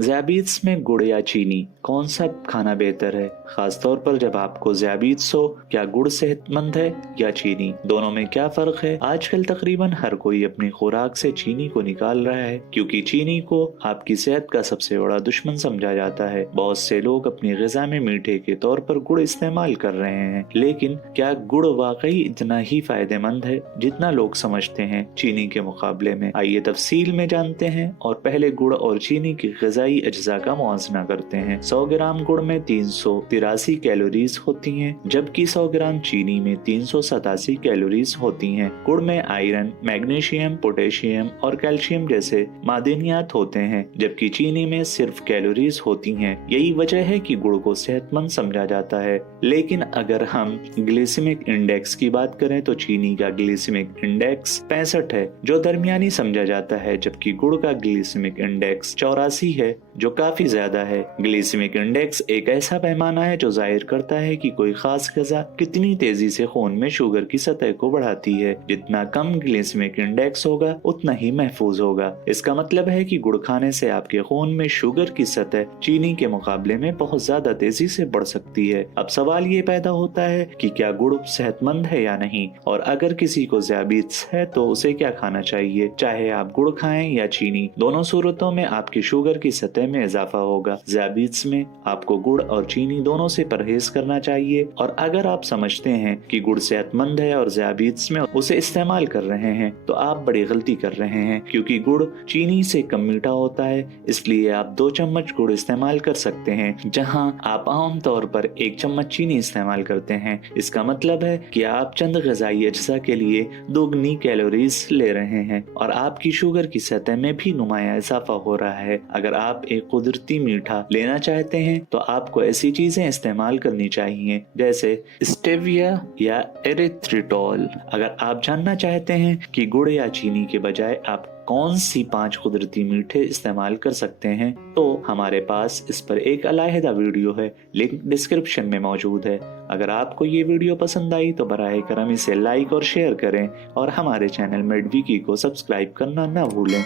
ज़ियाबीत्स में गुड़ या चीनी कौन सा खाना बेहतर है, खासतौर पर जब आपको ज़ियाबीत्स हो? क्या गुड़ सेहतमंद है या चीनी? दोनों में क्या फर्क है? आजकल तकरीबन हर कोई अपनी खुराक से चीनी को निकाल रहा है, क्योंकि चीनी को आपकी सेहत का सबसे बड़ा दुश्मन समझा जाता है। बहुत से लोग अपनी ग़िज़ा में मीठे के तौर पर गुड़ इस्तेमाल कर रहे हैं, लेकिन क्या गुड़ वाकई इतना ही फायदेमंद है जितना लोग समझते हैं चीनी के मुकाबले में? आइए तफसील में जानते हैं और पहले गुड़ और चीनी की ग़िज़ाई अज्जा का मुआवजा करते हैं। 100 ग्राम गुड़ में 383 कैलोरीज होती हैं, जबकि 100 ग्राम चीनी में 387 कैलोरीज होती हैं। गुड़ में आयरन, मैग्नीशियम, पोटेशियम और कैल्शियम जैसे मादनियात होते हैं, जबकि चीनी में सिर्फ कैलोरीज होती हैं। यही वजह है कि गुड़ को सेहतमंद समझा जाता है। लेकिन अगर हम ग्लिसेमिक इंडेक्स की बात करें तो चीनी का ग्लिसेमिक इंडेक्स 65 है, जो दरमियानी समझा जाता है, जबकि गुड़ का ग्लिसेमिक इंडेक्स 84 है, जो काफी ज्यादा है। ग्लिसेमिक इंडेक्स एक ऐसा पैमाना है जो जाहिर करता है कि कोई खास ग़िज़ा कितनी तेजी से खून में शुगर की सतह को बढ़ाती है। जितना कम ग्लिसेमिक इंडेक्स होगा उतना ही महफूज होगा। इसका मतलब है कि गुड़ खाने से आपके खून में शुगर की सतह चीनी के मुकाबले में बहुत ज्यादा तेजी से बढ़ सकती है। अब सवाल ये पैदा होता है कि क्या गुड़ सेहतमंद है या नहीं, और अगर किसी को ज़ियाबीत्स है तो उसे क्या खाना चाहिए। चाहे आप गुड़ खाएं या चीनी, दोनों सूरतों में आपकी शुगर की सतह में इजाफा होगा। ज़ियाबीत्स में आपको गुड़ और चीनी दोनों से परहेज करना चाहिए, और अगर आप समझते हैं कि गुड़ सेहतमंद है और ज़ियाबीत्स में उसे इस्तेमाल कर रहे हैं तो आप बड़ी गलती कर रहे हैं, क्योंकि गुड़ चीनी से कम मीठा होता है। इसलिए आप 2 चम्मच गुड़ इस्तेमाल कर सकते हैं, जहां आप आम तौर पर 1 चम्मच चीनी इस्तेमाल करते हैं। इसका मतलब है कि आप चंद ग़िज़ाई अज्जा के लिए दोगुनी कैलोरीज ले रहे हैं और आपकी शुगर की सतह में भी नुमाया इजाफा हो रहा है। अगर आप एक कुदरती मीठा लेना चाहते हैं तो आपको ऐसी चीजें इस्तेमाल करनी चाहिए जैसे स्टेविया या एरिथ्रिटोल। अगर आप जानना चाहते हैं कि गुड़ या चीनी के बजाय आप कौन सी 5 कुदरती मीठे इस्तेमाल कर सकते हैं, तो हमारे पास इस पर एक अलहदा वीडियो है, लिंक डिस्क्रिप्शन में मौजूद है। अगर आपको ये वीडियो पसंद आई तो बराए करम इसे लाइक और शेयर करें, और हमारे चैनल मेडविकी को सब्सक्राइब करना ना भूलें।